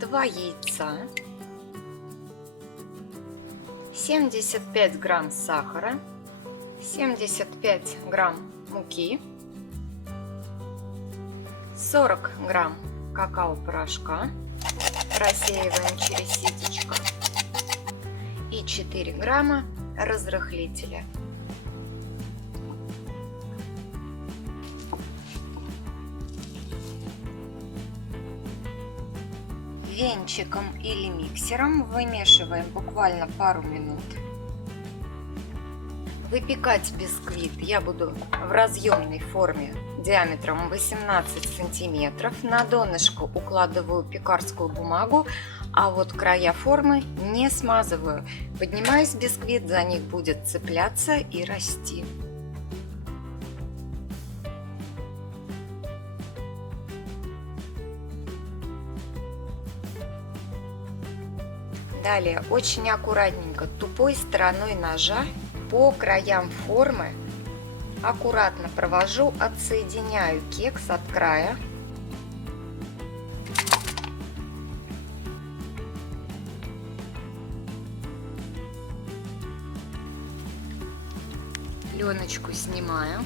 2 яйца, 75 грамм сахара, 75 грамм муки, 40 грамм какао-порошка, просеиваем через ситечко, и 4 грамма разрыхлителя. Венчиком или миксером вымешиваем буквально пару минут. Выпекать бисквит я буду в разъемной форме диаметром 18 сантиметров. На донышко укладываю пекарскую бумагу, а вот края формы не смазываю. Поднимаюсь бисквит, за них будет цепляться и расти. Далее очень аккуратненько тупой стороной ножа по краям формы аккуратно провожу, отсоединяю кекс от края. Пленочку снимаю.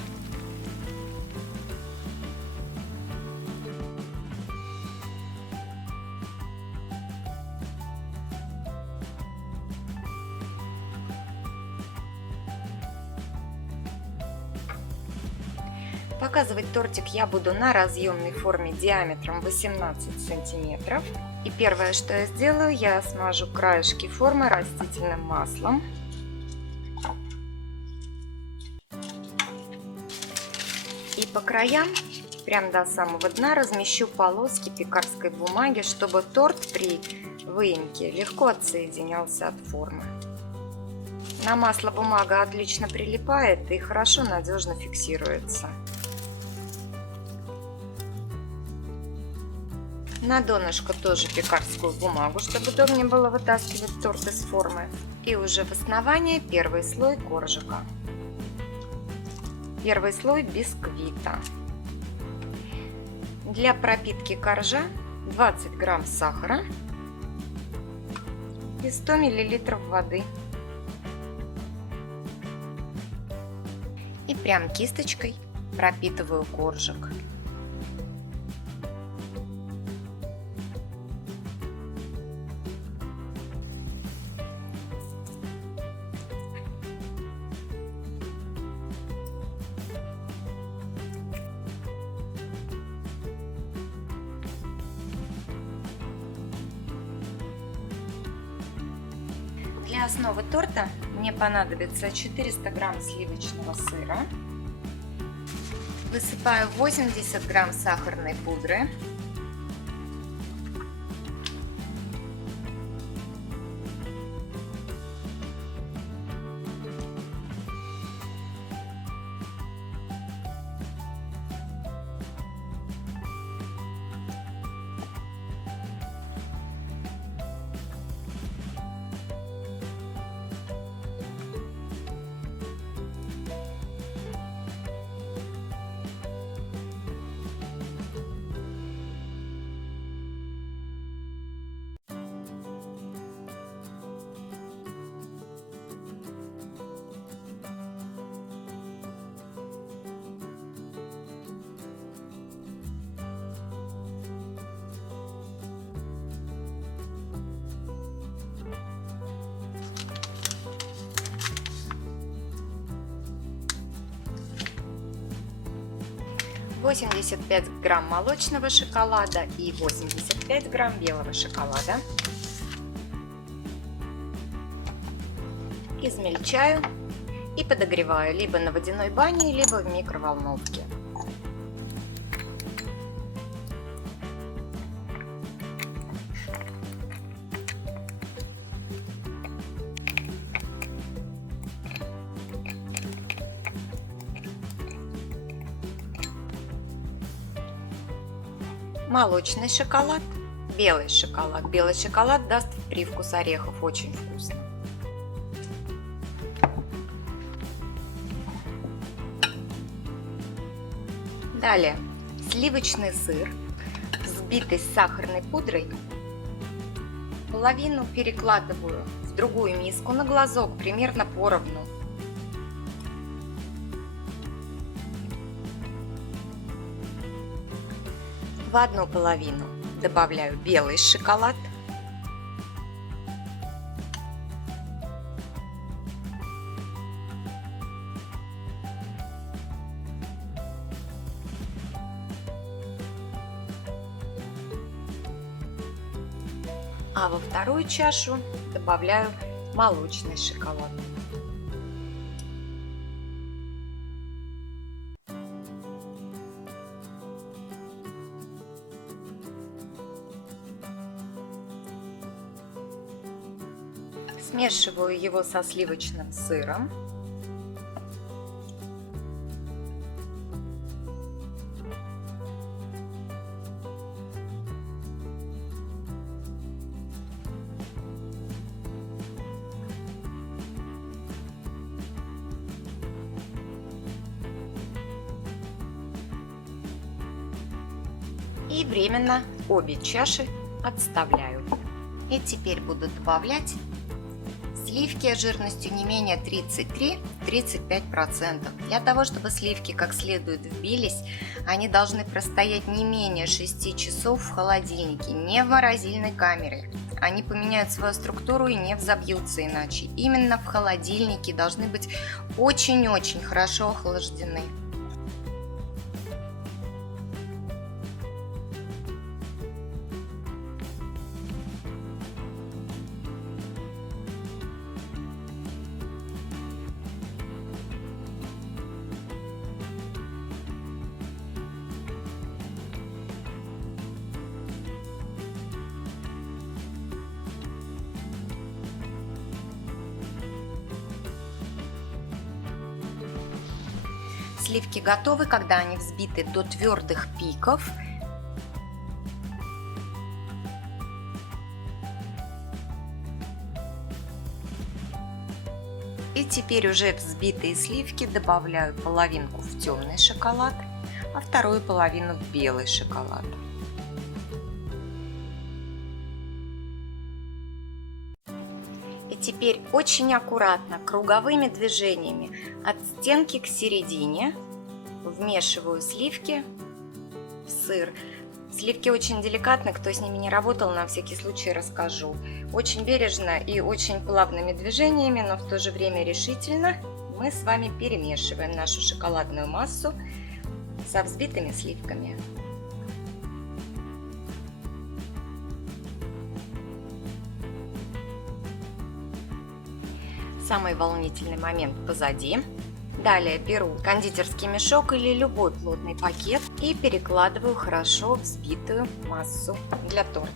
Показывать тортик я буду на разъемной форме диаметром 18 сантиметров. И первое, что я сделаю, я смажу краешки формы растительным маслом. И по краям, прям до самого дна, размещу полоски пекарской бумаги, чтобы торт при выемке легко отсоединялся от формы. На масло бумага отлично прилипает и хорошо, надежно фиксируется. На донышко тоже пекарскую бумагу, чтобы удобнее было вытаскивать торт из формы. И уже в основании первый слой коржика. Первый слой бисквита. Для пропитки коржа 20 грамм сахара и 100 миллилитров воды. И прям кисточкой пропитываю коржик. Для основы торта мне понадобится 400 грамм сливочного сыра. Высыпаю 80 грамм сахарной пудры. «85 грамм молочного шоколада и 85 грамм белого шоколада. Измельчаю и подогреваю либо на водяной бане, либо в микроволновке. Молочный шоколад, белый шоколад. Белый шоколад даст привкус орехов, очень вкусно. Далее сливочный сыр, взбитый с сахарной пудрой Половину перекладываю в другую миску на глазок, примерно поровну. В одну половину добавляю белый шоколад. А во вторую чашу добавляю молочный шоколад. Смешиваю его со сливочным сыром. И временно обе чаши отставляю. И теперь буду добавлять сливки жирностью не менее 33-35%. Для того, чтобы сливки как следует вбились, они должны простоять не менее 6 часов в холодильнике, не в морозильной камере. Они поменяют свою структуру и не взобьются иначе. Именно в холодильнике должны быть очень-очень хорошо охлаждены. Сливки готовы, когда они взбиты до твердых пиков. И теперь уже взбитые сливки добавляю половинку в темный шоколад, а вторую половину в белый шоколад. И теперь очень аккуратно, круговыми движениями от стенки к середине вмешиваю сливки в сыр. Сливки очень деликатны, кто с ними не работал, на всякий случай расскажу. Очень бережно и очень плавными движениями, но в то же время решительно мы с вами перемешиваем нашу шоколадную массу со взбитыми сливками. Самый волнительный момент позади. Далее беру кондитерский мешок или любой плотный пакет и перекладываю хорошо взбитую массу для торта.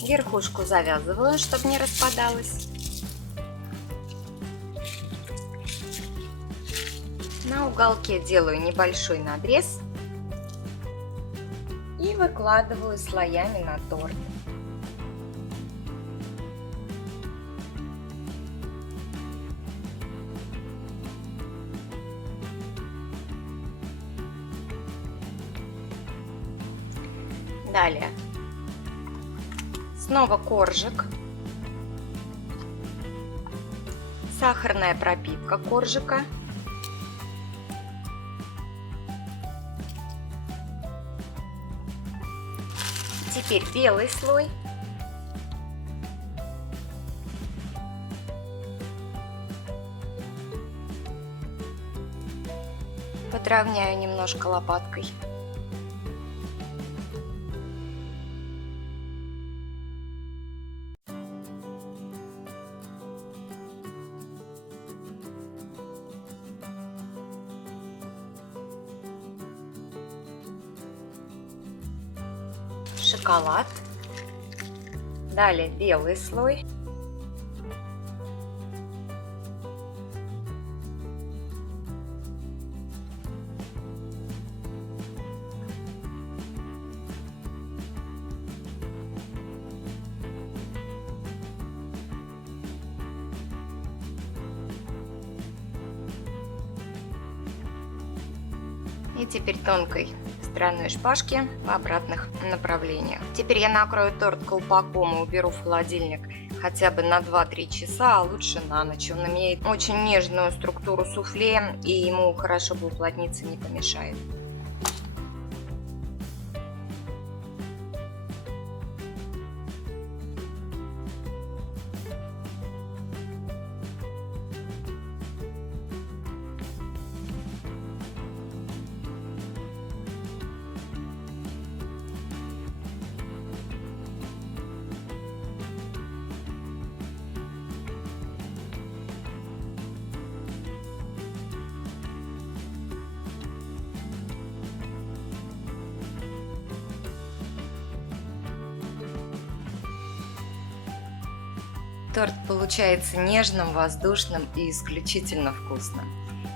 Верхушку завязываю, чтобы не распадалась. На уголке делаю небольшой надрез и выкладываю слоями на торт. Далее снова коржик, сахарная пропитка коржика. Теперь белый слой. Подровняю немножко лопаткой. Шоколад, далее белый слой, И теперь тонкой стороной шпажки в обратных направлениях. Теперь я накрою торт колпаком и уберу в холодильник хотя бы на 2-3 часа, а лучше на ночь. Он имеет очень нежную структуру суфле, и ему хорошо бы уплотниться не помешает. Торт получается нежным, воздушным и исключительно вкусным.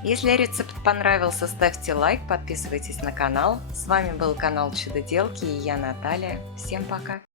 Если рецепт понравился, ставьте лайк, подписывайтесь на канал. С вами был канал Чудоделки и я, Наталья. Всем пока!